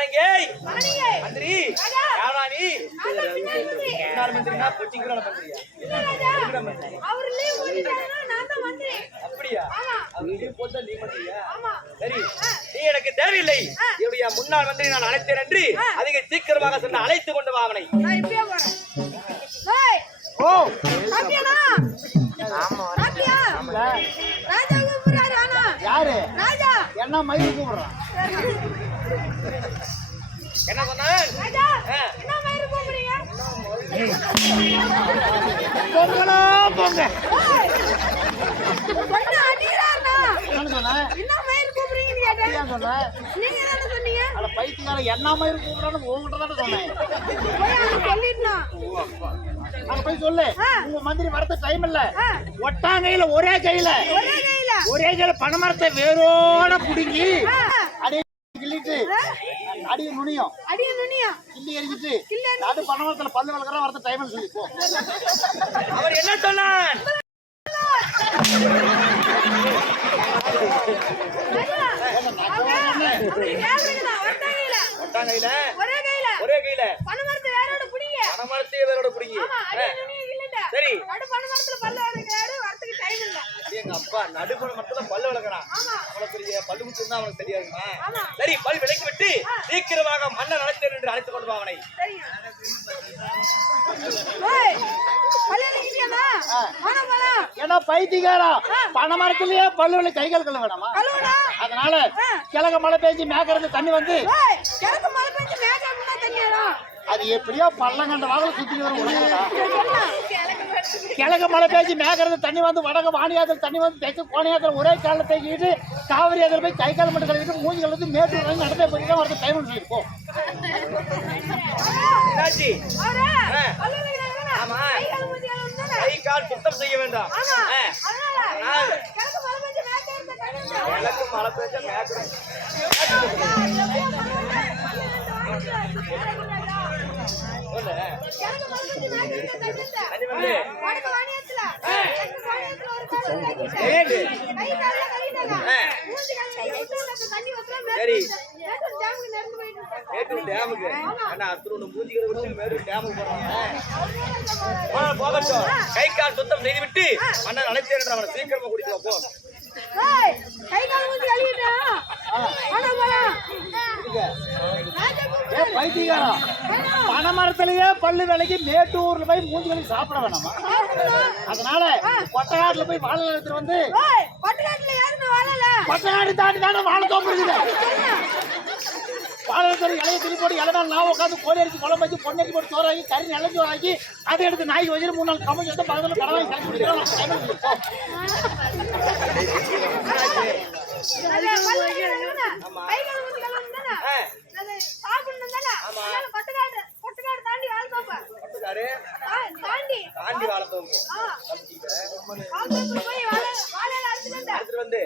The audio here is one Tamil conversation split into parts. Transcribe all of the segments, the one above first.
வாரங்கே மந்திரி யாரானி முன்னாள் மந்திரினா பொட்டிக்குள்ள மந்திரியா அவர் லீவ் போட்டாருன்னா நான் தான் மந்திரி. அப்படியா? அவர் லீவ் போட்டா நீ மந்திரியா? சரி, நீ எனக்கு தேவையில்லை. என்னுடைய முன்னாள் மந்திரி நான் அழைத்தேன் என்று அதிக சீக்கிரமாக சென்று அழைத்து கொண்டு வா அவனை. நான் இப்பயே போறேன். டேய் ஓ சாப்பிட்டியாடா? ஆமா சாப்பிட்டியா? ராஜா கூப்பிடுறாரு. ஆனா யாரு? ராஜா. என்ன மயில் கூப்பிடுறான்? என்ன சொன்னான்? ராஜா என்ன மயிறு கூப்பிடுறீங்க? பொங்கலா பொங்க. என்ன அடிறாருடா? என்ன சொன்ன? என்ன மயிறு கூப்பிடுறீங்கன்னு கேட்டேன். ஏன் சொன்ன? நீங்க என்ன சொன்னீங்க? அட பைத்தியக்கார என்ன மயில் கூப்பிடுறான்னு உன்கிட்ட தானே சொன்னேன். போய் அவன் சொல்லிட்டா. அங்க போய் சொல்லு. உங்க மந்திரி வரது டைம் இல்ல. ஒட்டாங்கையில ஒரே கையில பனைமரத்தை வேரோட புடுங்கி அடி கிள்ளிட்டு அடிய நுனியும் கிள்ளி எரிஞ்சிட்டு நடு பனைமரத்துல பல்லு வளர்க்கற வரது டைம் சொல்லி போ. அவர் என்ன சொன்னான்? ஒட்டாங்கையில ஒரே கையில பனைமரத்தை வேரோட புடிங்க. பனைமரத்தை வேரோட புடிங்க. சரி, எங்க அப்பா நடுப்பண மரத்துல பல்லு வளர்க்கறான். அவனுக்கு பெரிய பல்லு முச்சுன்னா அவனுக்கு தெரியாதுமா? சரி, பல் விலக்கி விட்டு சீக்கிரமாக மன்னர் அழைத்தேன் என்று அழைத்துக் கொண்டு வா அவனை. ஏன்னா பைத்தியக்காரா பனைமரத்திலேயே பல்லு வலி கைகள் கழுவ வேணாமா? அதனால கிழக்க மழை பெஞ்சு மேக்கிறது தண்ணி வந்து அது எப்படியோ பள்ளங்கண்ட வாகல சுத்தி வரும். கிழக்க மழை பேச்சு மேகறது தண்ணி வந்து வடக வாணியாதல் தண்ணி வந்து தெற்கு கோணையாதல் ஒரே காலில் தேக்கிட்டு காவிரி அதில் போய் கை கால் மட்டும் கழுவிட்டு மூஞ்சிகள் வந்து மேட்டூர் வந்து நடந்தே போய் தான் வரது டைம் சொல்லிப்போம். கை கால் சுத்தம் செய்ய வேண்டாம். கிழக்கு மழை பெஞ்சா மேய்க்கிறோம். கை கால் சுத்தம் செய்து விட்டு மன்னர் அழைத்தேன் அவனை சீக்கிரமா குடிக்கலாம் போ. பைத்தியக்காரா பனைமரத்திலேயே பல்லு விலைக்கு மேட்டூர்ல போய் மூஞ்சிகளுக்கு சாப்பிட வேணாமா? அதனால கொட்டநாட்டுல போய் வாழை எடுத்துட்டு வந்து கொட்டநாடு தாண்டி தானே வாழை தோப்பு இருக்குது. வாழை இலைய திரி போட்டு இலைநாள் நான் உட்காந்து கோழி அடிச்சு குழம்பு வச்சு பொண்ணு போட்டு சோறாக்கி கறி நல்ல சோறாக்கி அதை எடுத்து நாய்க்கு வச்சு 3 நாள் கம்மி வந்து பக்கத்தில் கடவாய் கலந்து தாண்டி வாழத்தோம் வந்து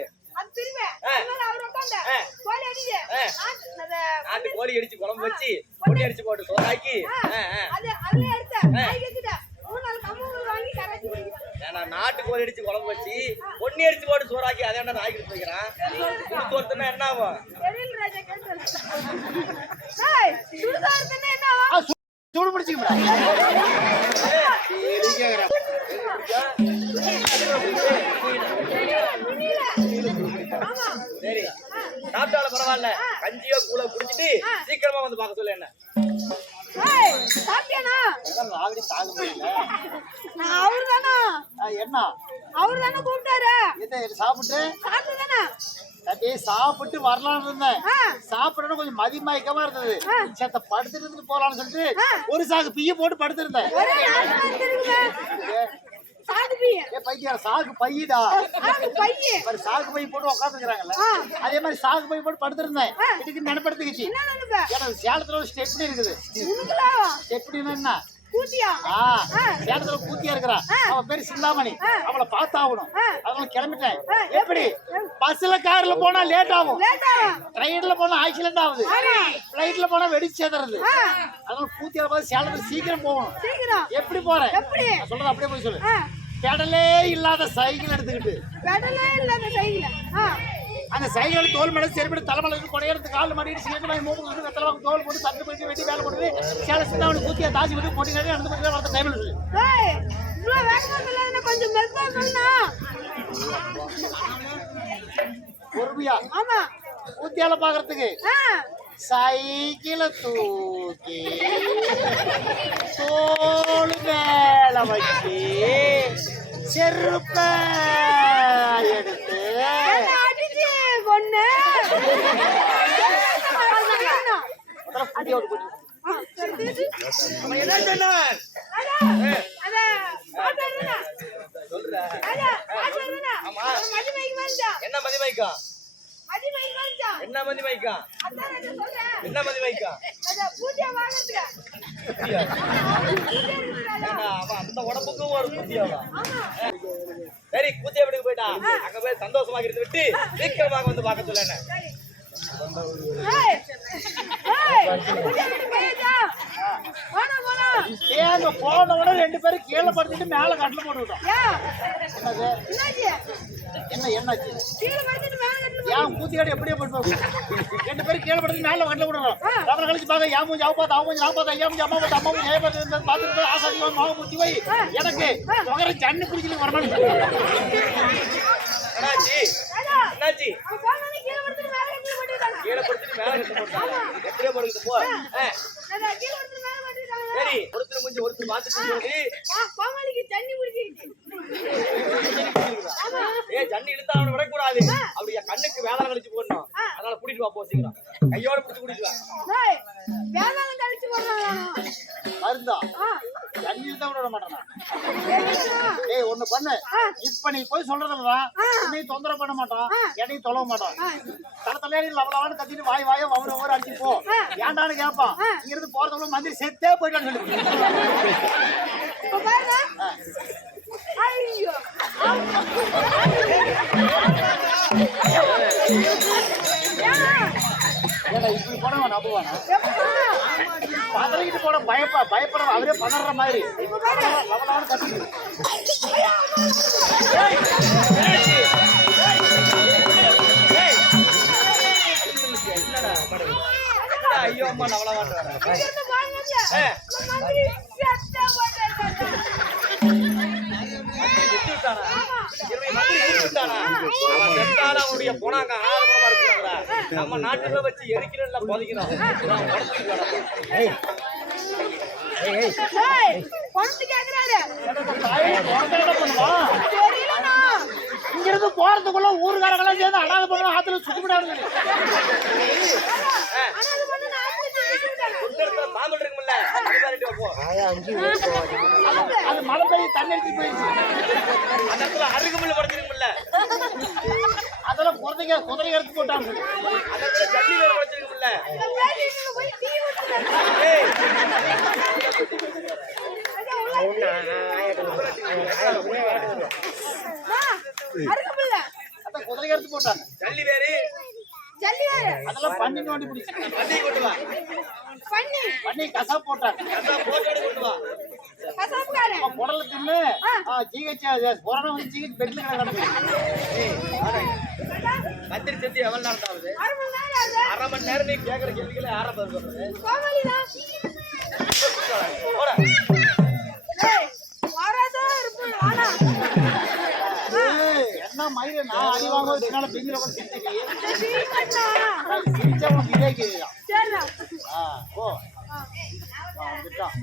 நாட்டு கோழி அடிச்சு குழம்பு வச்சு பொடி அடிச்சு போட்டு சோறாக்கி நாட்டு கோழி அடிச்சு குழம்பு வச்சு பொண்ணி அடிச்சு போட்டு சோறாக்கி அதை என்ன நாய்க்கு போய்க்கிறான். ஒருத்தனா என்ன ஆகும்? சூடு பிடிச்சிக்க சரி, சாப்பிட்டாலும் பரவாயில்ல. கஞ்சியோ கூழ குடிச்சிட்டு சீக்கிரமா வந்து பார்க்க சொல்லு. என்ன சாப்பிட்டு வரலான்னு இருந்தேன். சாப்பிடணும் கொஞ்சம் மதிமயக்கமா இருந்தது. சேத்த படுத்துட்டு போலான்னு சொல்லிட்டு ஒரு சாக்கு பிய போட்டு படுத்திருந்தேன். சாகு பையடா சாகு பை போட்டு உட்காந்துக்கிறாங்கல்ல அதே மாதிரி சாகு பை போட்டு படுத்திருந்தேன். இதுக்கு நினைப்படுத்துக்கிச்சு எனக்கு சேலத்துல ஒரு ஸ்டெப்னி இருக்குது. ஸ்டெப்னின்னா என்ன? சேலத்துல கூத்தியா இருக்கிறா. அவன் பேரு சிந்தாமணி. அவளை பார்த்தாகணும். அதனால கிளம்பிட்டேன். எப்படி பஸ்ல கார்ல போனா லேட் ஆகும், ட்ரெயின்ல போனா ஆக்சிடென்ட் ஆகுது, பிளைட்ல போனா வெடிச்சு சேதறது. அதனால கூத்தியால பார்த்து சேலத்துல சீக்கிரம் போகணும். எப்படி போறேன் சொல்றது அப்படியே போய் சொல்லு. பெடலே இல்லாத சைக்கிள் எடுத்துக்கிட்டு அந்த சைடுல தோல் மேல செருப்படி தலைமலைக்கு கொடையறது கால் மாட்டிட்டு சின்ன மாதிரி மூக்கு வெத்தலவாக்கு தோல் போட்டு சட்டு போட்டு வெட்டி வேலை போட்டு சேல சித்தாவனி கூத்தியா தாசி விட்டு போட்டு நடந்து போய் வரத டைம்ல சொல்லு ஏய் இவ்ளோ வேகமா சொல்லாதே கொஞ்சம் மெதுவா சொல்லுனா பொறுமையா ஆமா கூத்தியால பாக்குறதுக்கு சைக்கிள தூக்கி தோல் மேல வச்சு செருப்ப எடுத்து அடிச்சு பொண்ணு அவன் என்ன சொன்னான்? சொல்றா. ஆமா. என்ன மதிமைக்கா? என்ன மதிமைக்கா? என்ன மதிமைக்கா? ஏண்டா, அவன் அந்த உடம்புக்கும் ஒரு புத்தியாவா? சரி, கூத்திய வீட்டுக்கு போயிட்டா அங்க போய் சந்தோஷமாக இருந்து விட்டு சீக்கிரமாக வந்து பார்க்க சொல்ல என்ன ஏங்க போனவன ரெண்டு பேரும் கீழே படுத்துட்டு மேல கட்டல போட்டு விட்டோம் என்ன என்னாச்சு ஏன் கூத்தியாடி எப்படியே போட்டு ரெண்டு பேரும் கீழே படுத்து மேல கட்டல விடுறோம் அப்புறம் கழிச்சு பாக்க யா மூஞ்சி அவ பார்த்து அவ மூஞ்சி நான் பார்த்தா ஐயா மூஞ்சி அம்மா பார்த்து அம்மா மூஞ்சி ஏன் பார்த்து பார்த்துட்டு ஆசாதிக்கு மாவு குத்தி வை எனக்கு உகர ஜன்னு குடிக்கல வரமாட்டேன் என்னாச்சு என்னாச்சு கீழே படுத்துட்டு மேல கட்ட போட்டாங்க எப்படியே படுக்குது போ சரி ஒருத்தர் முடிஞ்சு ஒருத்தர் பார்த்துட்டு சொல்லி ஜன்னி இழுத்தா அவனை விடக்கூடாது அப்படியே கண்ணுக்கு வேளாண் கழிச்சு போடணும் அதனால கூட்டிட்டு வா போ சீக்கிரம் கையோட பிடிச்சு கூட்டிட்டு வா மருந்தா தண்ணி தான் விட மாட்டேன் ஏய் ஒண்ணு பண்ணு இப்ப நீ போய் சொல்றதுதான் நீ தொந்தரவு பண்ண மாட்டான் என்னையும் தொலைவ மாட்டான் தலை லவலான்னு கத்திட்டு வாய் வாய ஒவ்வொரு அடிச்சு போ ஏன்டான்னு கேட்பான் இங்க இருந்து போறதுக்குள்ள மந்திரி செத்தே போயிட்டான்னு சொல்லி ஏன்னா இப்படி போனவன் நம்புவானா பதறிக்கிட்டு போன பயப்பட அவரே பதற மாதிரி லவலான்னு கத்திட்டு ஐயோ அம்மா நவளவான்னு அவனுடைய போனாங்க நம்ம நாட்டுல வச்சு எரிக்கிறதுல போதிக்கிறோம் இங்க இருந்து போறதுக்குள்ள ஊருக்காரங்கெல்லாம் சேர்ந்து அனாதை பண்ண ஆத்துல சுத்திவிடாங்க பாம்பு இருக்குல்ல அது மழை பெய்ய தண்ணி எடுத்து போயிடுச்சு அந்த இடத்துல அருகுமுள்ள படுத்திருக்குல்ல அதெல்லாம் குதிரை எடுத்து போட்டாங்க அந்த இடத்துல ஜல்லி வேற படுத்திருக்குல்ல அதான் குதிரை எடுத்து போட்டாங்க ஜல்லி வேறு அதெல்லாம் பண்ணி நோண்டி பிடிச்சு பண்ணி கொண்டு வா பண்ணி கசா போட்டாங்க கசா போட்டு கொண்டு வா குடல தின்னு ஜிஹெச் கொரோனா வந்து ஜிஹெச் பெட்ல கிடக்கு மந்திரி செத்து எவ்வளவு நேரம் ஆகுது அரை மணி நேரம் நீ கேட்கற கேள்விகளை ஆரம்பம் சொல்றது என்ன மயிறு நான் அடி வாங்குவதுனால பெண்களை சிரிச்சவங்க இதே கேட்குதான் போ வந்துட்டான்